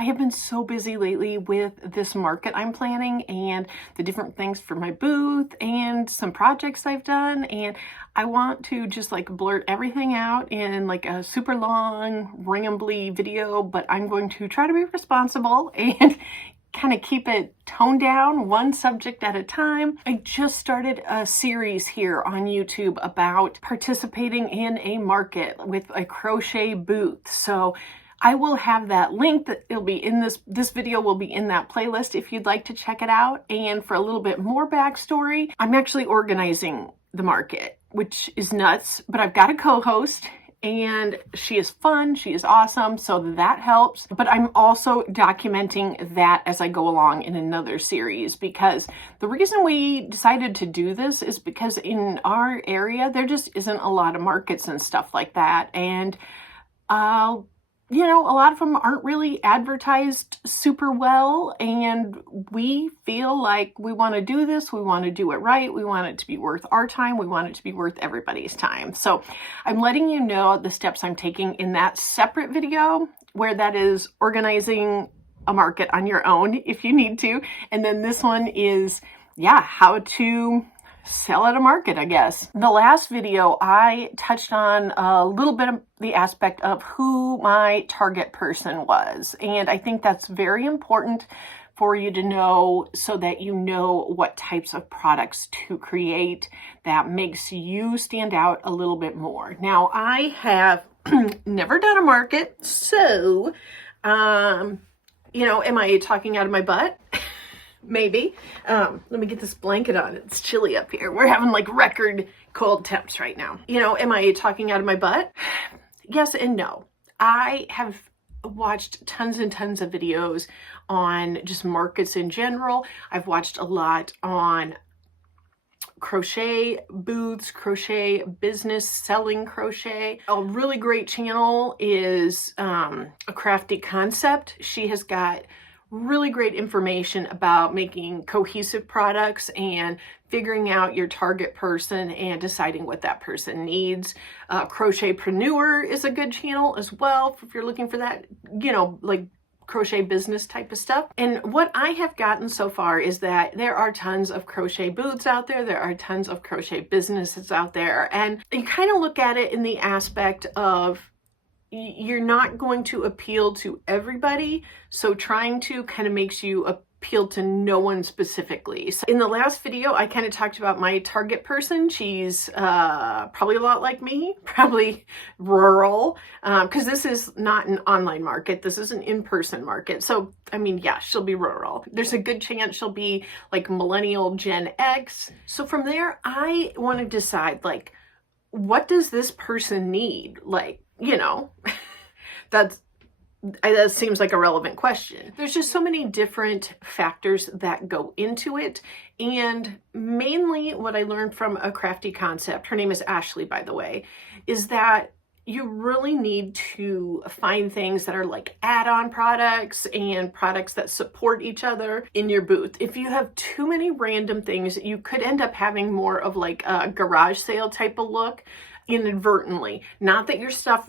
I have been so busy lately with this market I'm planning and the different things for my booth and some projects I've done, and I want to just like blurt everything out in like a super long rambly video, but I'm going to try to be responsible and kind of keep it toned down, one subject at a time. I just started a series here on YouTube about participating in a market with a crochet booth. So I will have that link that it'll be in this video will be in that playlist if you'd like to check it out. And for a little bit more backstory, I'm actually organizing the market, which is nuts, but I've got a co-host and she is fun, she is awesome, so that helps. But I'm also documenting that as I go along in another series, because the reason we decided to do this is because in our area, there just isn't a lot of markets and stuff like that. And you know, a lot of them aren't really advertised super well, and we feel like we want to do this, we want to do it right, we want it to be worth our time, we want it to be worth everybody's time. So I'm letting you know the steps I'm taking in that separate video, where that is organizing a market on your own if you need to. And then this one is, yeah, how to sell at a market, I guess. The last video, I touched on a little bit of the aspect of who my target person was. And I think that's very important for you to know, so that you know what types of products to create that makes you stand out a little bit more. Now, I have never done a market, so, you know, am I talking out of my butt? Maybe. Let me get this blanket on. It's chilly up here. We're having like record cold temps right now. You know, am I talking out of my butt? Yes and no. I have watched tons and tons of videos on just markets in general. I've watched a lot on crochet booths, crochet business, selling crochet. A really great channel is A Crafty Concept. She has got really great information about making cohesive products and figuring out your target person and deciding what that person needs. Crochetpreneur is a good channel as well if you're looking for that, you know, like crochet business type of stuff. And what I have gotten so far is that there are tons of crochet booths out there. There are tons of crochet businesses out there. And you kind of look at it in the aspect of, you're not going to appeal to everybody, so trying to kind of makes you appeal to no one specifically. So in the last video, I kind of talked about my target person. She's probably a lot like me, probably rural, because this is not an online market. This is an in-person market. So, I mean, yeah, she'll be rural. There's a good chance she'll be like millennial Gen X. So from there, I want to decide, like, what does this person need? Like, you know, that seems like a relevant question. There's just so many different factors that go into it. And mainly what I learned from A Crafty Concept, her name is Ashley, by the way, is that you really need to find things that are like add-on products and products that support each other in your booth. If you have too many random things, you could end up having more of like a garage sale type of look inadvertently. Not that your stuff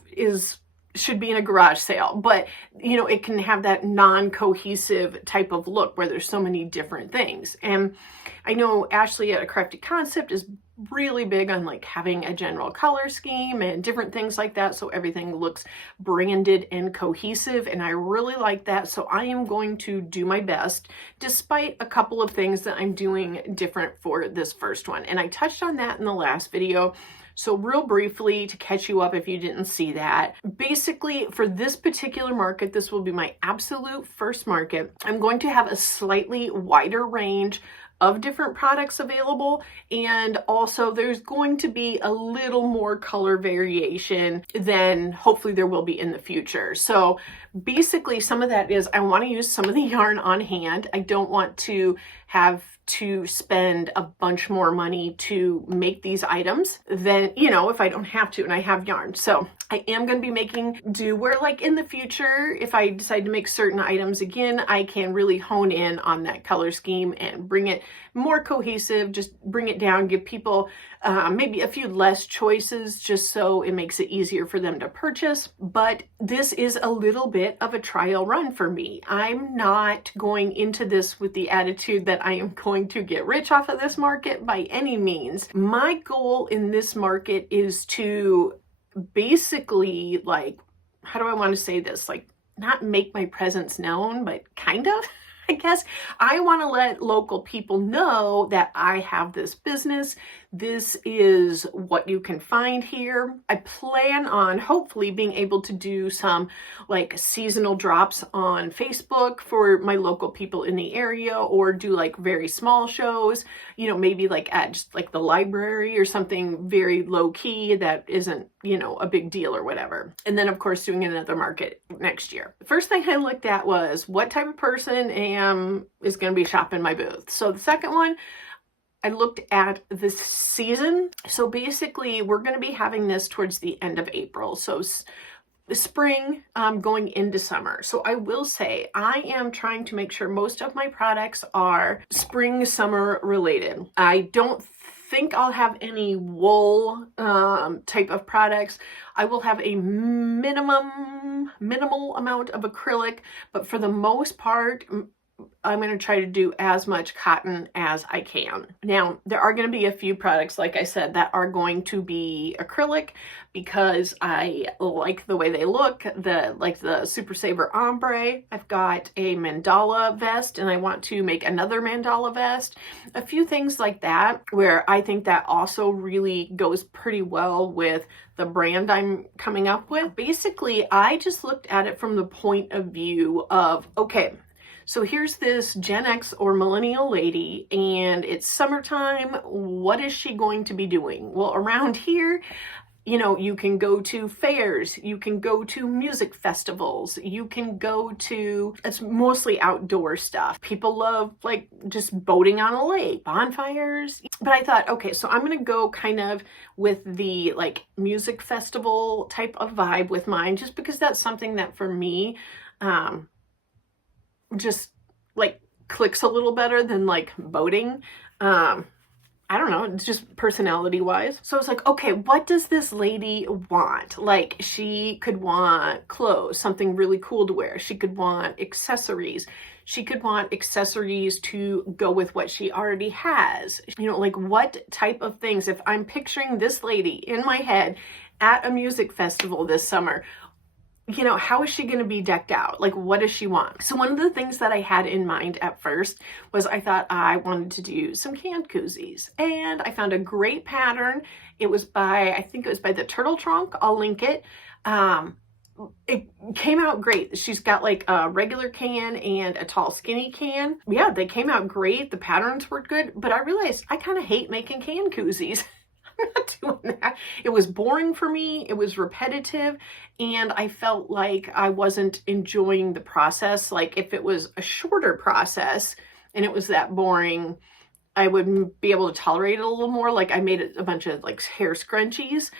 should be in a garage sale, but you know, it can have that non-cohesive type of look where there's so many different things. And I know Ashley at A Crafty Concept is really big on like having a general color scheme and different things like that, so everything looks branded and cohesive, and I really like that. So I am going to do my best, despite a couple of things that I'm doing different for this first one. And I touched on that in the last video. So real briefly, to catch you up if you didn't see that, basically for this particular market, this will be my absolute first market. I'm going to have a slightly wider range of different products available, and also there's going to be a little more color variation than hopefully there will be in the future. So basically some of that is I want to use some of the yarn on hand. I don't want to have to spend a bunch more money to make these items than, you know, if I don't have to and I have yarn. So I am going to be making do where, like, in the future, if I decide to make certain items again, I can really hone in on that color scheme and bring it more cohesive, just bring it down, give people maybe a few less choices just so it makes it easier for them to purchase. But this is a little bit of a trial run for me. I'm not going into this with the attitude that I am going to get rich off of this market by any means. My goal in this market is to basically, like, how do I want to say this? Like, not make my presence known, but kind of. I guess I want to let local people know that I have this business. This is what you can find here. I plan on hopefully being able to do some like seasonal drops on Facebook for my local people in the area, or do like very small shows, you know, maybe like at just like the library or something very low key that isn't, you know, a big deal or whatever. And then of course doing another market next year. The first thing I looked at was what type of person is going to be shopping my booth. So the second one, I looked at the season. So basically we're going to be having this towards the end of April. So the spring going into summer. So I will say I am trying to make sure most of my products are spring, summer related. I don't think I'll have any wool type of products. I will have a minimal amount of acrylic, but for the most part, I'm going to try to do as much cotton as I can. Now, there are going to be a few products, like I said, that are going to be acrylic because I like the way they look, like the Super Saver Ombre. I've got a mandala vest and I want to make another mandala vest. A few things like that where I think that also really goes pretty well with the brand I'm coming up with. Basically, I just looked at it from the point of view of, okay, so here's this Gen X or millennial lady and it's summertime. What is she going to be doing? Well, around here, you know, you can go to fairs, you can go to music festivals, you can go to, it's mostly outdoor stuff. People love like just boating on a lake, bonfires. But I thought, okay, so I'm going to go kind of with the like music festival type of vibe with mine, just because that's something that for me, just like clicks a little better than like boating. I don't know, it's just personality wise. So I was like, okay, what does this lady want? Like she could want clothes, something really cool to wear. She could want accessories. She could want accessories to go with what she already has. You know, like what type of things, if I'm picturing this lady in my head at a music festival this summer, you know, how is she going to be decked out? Like, what does she want? So one of the things that I had in mind at first was I thought I wanted to do some canned koozies. And I found a great pattern. It was by, I think it was by the Turtle Trunk. I'll link it. It came out great. She's got like a regular can and a tall skinny can. Yeah, they came out great. The patterns were good. But I realized I kind of hate making canned koozies. Not doing that. It was boring for me. It was repetitive. And I felt like I wasn't enjoying the process. Like if it was a shorter process and it was that boring, I would be able to tolerate it a little more. Like I made a bunch of like hair scrunchies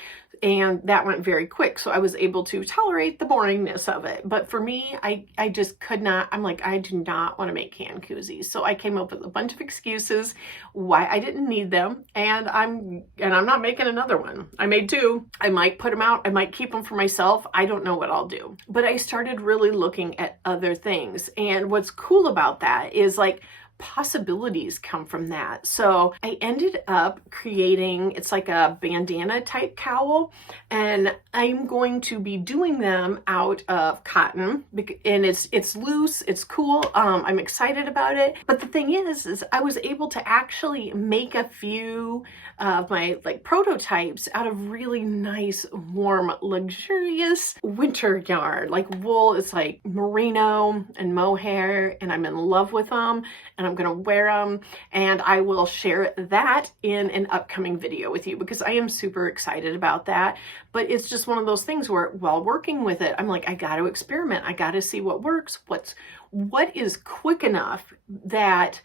and that went very quick. So I was able to tolerate the boringness of it. But for me, I just could not, I'm like, I do not want to make canned koozies. So I came up with a bunch of excuses why I didn't need them. And I'm not making another one. I made two. I might put them out. I might keep them for myself. I don't know what I'll do. But I started really looking at other things. And what's cool about that is like, possibilities come from that. So I ended up creating, it's like a bandana type cowl, and I'm going to be doing them out of cotton, and it's loose, it's cool. I'm excited about it. But the thing is I was able to actually make a few of my like prototypes out of really nice, warm, luxurious winter yarn. Like wool is like merino and mohair, and I'm in love with them, and I'm gonna wear them, and I will share that in an upcoming video with you because I am super excited about that. But it's just one of those things where while working with it, I'm like, I got to experiment. I got to see what works, what is quick enough that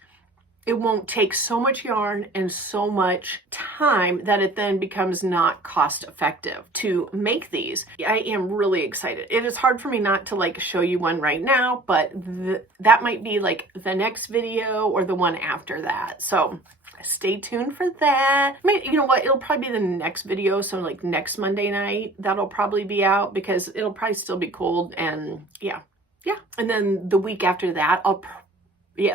it won't take so much yarn and so much time that it then becomes not cost effective to make these. I am really excited. It is hard for me not to like show you one right now, but that might be like the next video or the one after that. So stay tuned for that. You know what? It'll probably be the next video. So like next Monday night, that'll probably be out because it'll probably still be cold. And yeah. And then the week after that,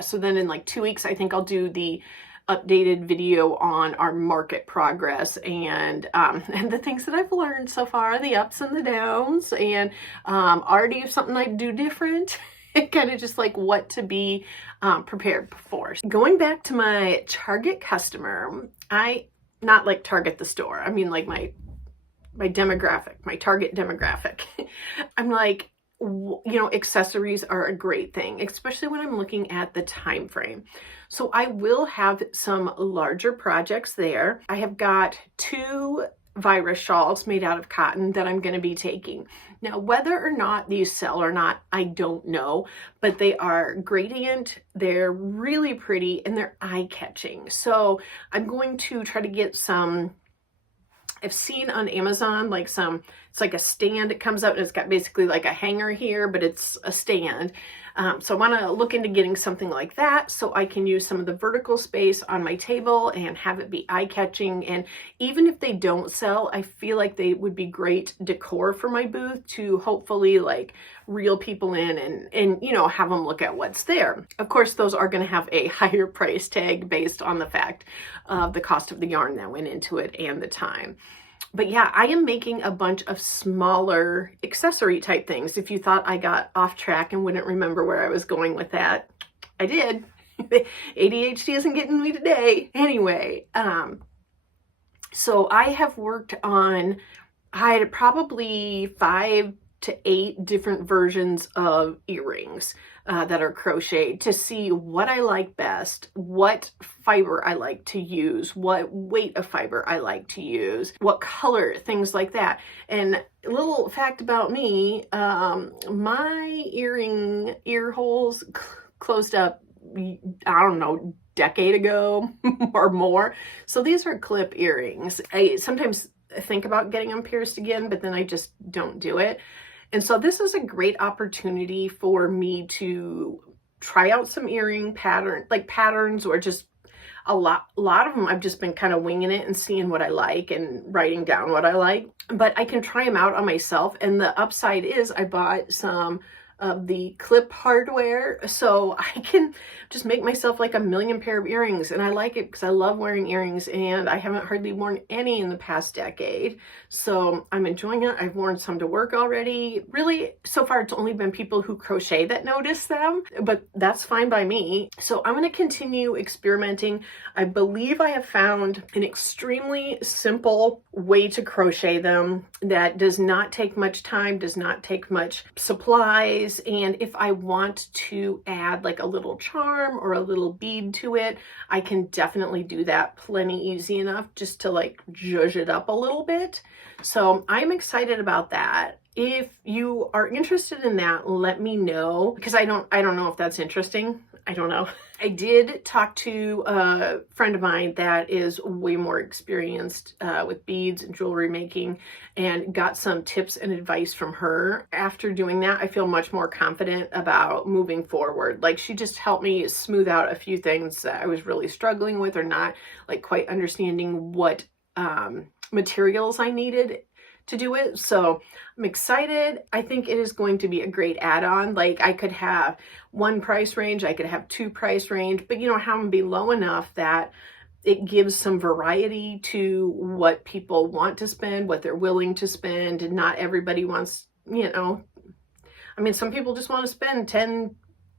so then in like 2 weeks, I think I'll do the updated video on our market progress and the things that I've learned so far, the ups and the downs, and already something I do different. Kind of just like what to be prepared for. Going back to my target customer, not like Target the store. I mean like my demographic, my target demographic. I'm like, you know, accessories are a great thing, especially when I'm looking at the time frame. So I will have some larger projects there. I have got 2 virus shawls made out of cotton that I'm going to be taking. Now, whether or not these sell or not, I don't know, but they are gradient, they're really pretty, and they're eye-catching. So I'm going to try to get some. I've seen on Amazon like it's like a stand. It comes out and it's got basically like a hanger here, but it's a stand. So I want to look into getting something like that so I can use some of the vertical space on my table and have it be eye-catching. And even if they don't sell, I feel like they would be great decor for my booth to hopefully like reel people in and you know, have them look at what's there. Of course, those are going to have a higher price tag based on the fact of the cost of the yarn that went into it and the time. But yeah, I am making a bunch of smaller accessory type things. If you thought I got off track and wouldn't remember where I was going with that, I did. ADHD isn't getting me today. Anyway, so I have worked on, I had probably 5 to 8 different versions of earrings that are crocheted to see what I like best, what fiber I like to use, what weight of fiber I like to use, what color, things like that. And a little fact about me, my ear holes closed up, I don't know, decade ago or more. So these are clip earrings. I sometimes think about getting them pierced again, but then I just don't do it. And so this is a great opportunity for me to try out some earring patterns, or just a lot of them I've just been kind of winging it and seeing what I like and writing down what I like. But I can try them out on myself. And the upside is I bought some of the clip hardware, so I can just make myself like a million pair of earrings. And I like it because I love wearing earrings, and I haven't hardly worn any in the past decade, so I'm enjoying it. I've worn some to work already. Really, so far it's only been people who crochet that notice them, but that's fine by me. So I'm going to continue experimenting. I believe I have found an extremely simple way to crochet them that does not take much time, does not take much supplies. And if I want to add like a little charm or a little bead to it, I can definitely do that plenty easy enough just to like zhuzh it up a little bit. So I'm excited about that. If you are interested in that, let me know, because I don't know if that's interesting. I don't know. I did talk to a friend of mine that is way more experienced with beads and jewelry making, and got some tips and advice from her. After doing that, I feel much more confident about moving forward. Like, she just helped me smooth out a few things that I was really struggling with, or not like quite understanding what materials I needed to do it. So I'm excited. I think it is going to be a great add-on. Like, I could have 1 price range, I could have 2 price range, but you know, have them be low enough that it gives some variety to what people want to spend, what they're willing to spend. And not everybody wants, you know, I mean, some people just want to spend 10,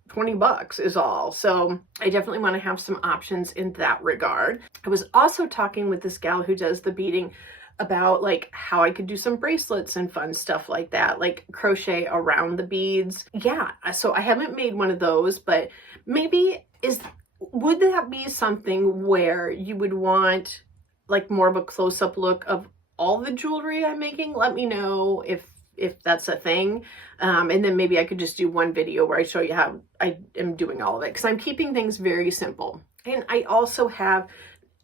20 bucks is all. So I definitely want to have some options in that regard. I was also talking with this gal who does the beading about like how I could do some bracelets and fun stuff like that, like crochet around the beads. Yeah, so I haven't made one of those, but maybe would that be something where you would want like more of a close-up look of all the jewelry I'm making? Let me know if if that's a thing. And then maybe I could just do one video where I show you how I am doing all of it, because I'm keeping things very simple. And I also have,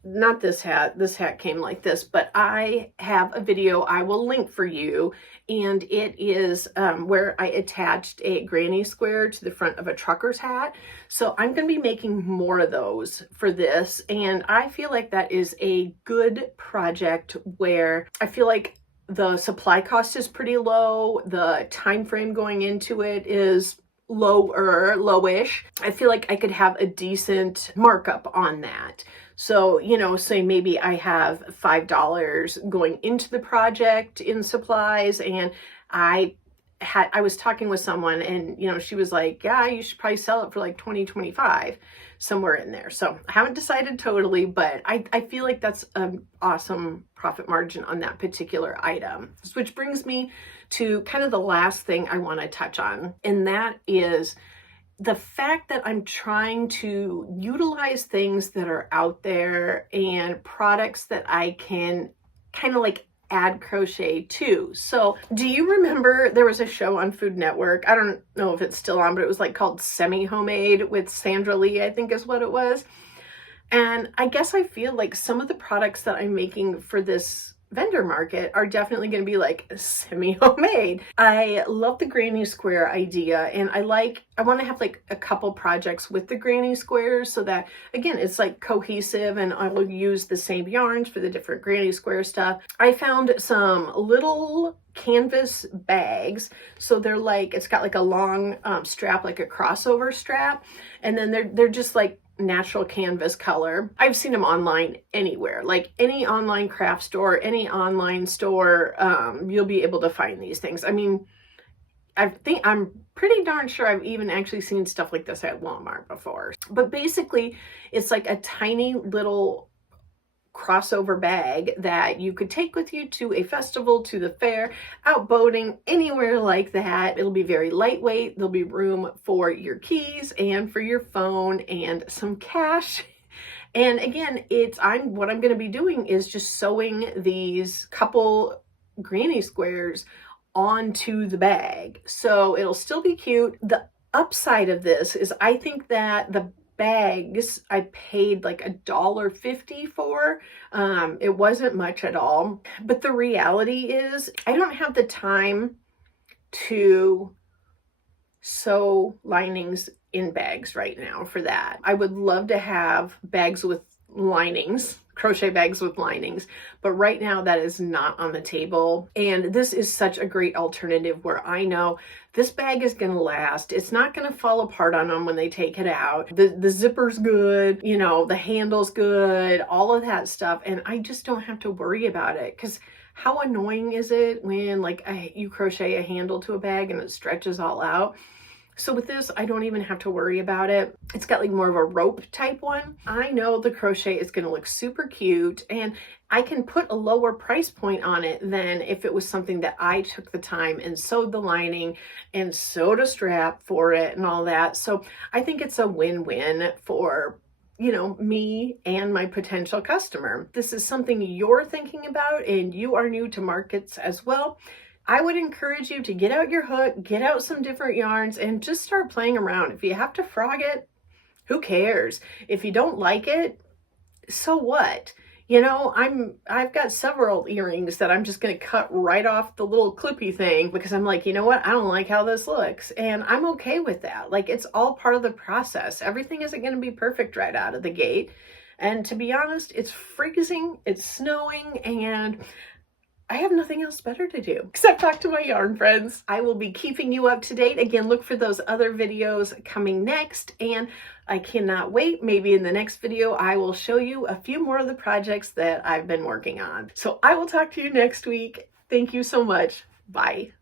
not this hat came like this, but I have a video I will link for you, and it is where I attached a granny square to the front of a trucker's hat. So I'm going to be making more of those for this, and I feel like that is a good project where I feel like the supply cost is pretty low, the time frame going into it is lowish. I feel like I could have a decent markup on that. So, you know, say maybe I have $5 going into the project in supplies, and I was talking with someone, and, you know, she was like, yeah, you should probably sell it for like 20, 25, somewhere in there. So I haven't decided totally, but I feel like that's an awesome profit margin on that particular item. Which brings me to kind of the last thing I want to touch on, and that is the fact that I'm trying to utilize things that are out there and products that I can kind of like add crochet to. So do you remember there was a show on Food Network? I don't know if it's still on, but it was like called Semi Homemade with Sandra Lee, I think is what it was. And I guess I feel like some of the products that I'm making for this vendor market are definitely going to be like semi-homemade. I love the granny square idea, and I want to have like a couple projects with the granny squares so that, again, it's like cohesive, and I will use the same yarns for the different granny square stuff. I found some little canvas bags, so they're like, it's got like a long strap, like a crossover strap, and then they're just like natural canvas color. I've seen them online anywhere, like any online craft store, any online store, you'll be able to find these things. I mean, I'm pretty darn sure I've even actually seen stuff like this at Walmart before. But basically, it's like a tiny little crossover bag that you could take with you to a festival, to the fair, out boating, anywhere like that. It'll be very lightweight. There'll be room for your keys and for your phone and some cash. And again, what I'm going to be doing is just sewing these couple granny squares onto the bag. So it'll still be cute. The upside of this is I think that the bags I paid like $1.50 for. It wasn't much at all. But the reality is I don't have the time to sew linings in bags right now for that. I would love to have bags with linings, crochet bags with linings, but right now that is not on the table. And this is such a great alternative where I know this bag is going to last. It's not going to fall apart on them when they take it out. The zipper's good, you know, the handle's good, all of that stuff. And I just don't have to worry about it, because how annoying is it when like you crochet a handle to a bag and it stretches all out? So with this, I don't even have to worry about it. It's got like more of a rope type one. I know the crochet is going to look super cute, and I can put a lower price point on it than if it was something that I took the time and sewed the lining and sewed a strap for it and all that. So I think it's a win-win for, you know, me and my potential customer. This is something you're thinking about and you are new to markets as well. I would encourage you to get out your hook, get out some different yarns, and just start playing around. If you have to frog it, who cares? If you don't like it, so what? You know, I've got several earrings that I'm just going to cut right off the little clippy thing because I'm like, you know what? I don't like how this looks. And I'm okay with that. Like, it's all part of the process. Everything isn't going to be perfect right out of the gate. And to be honest, it's freezing, it's snowing, and I have nothing else better to do except talk to my yarn friends. I will be keeping you up to date. Again, look for those other videos coming next, and I cannot wait. Maybe in the next video, I will show you a few more of the projects that I've been working on. So I will talk to you next week. Thank you so much. Bye.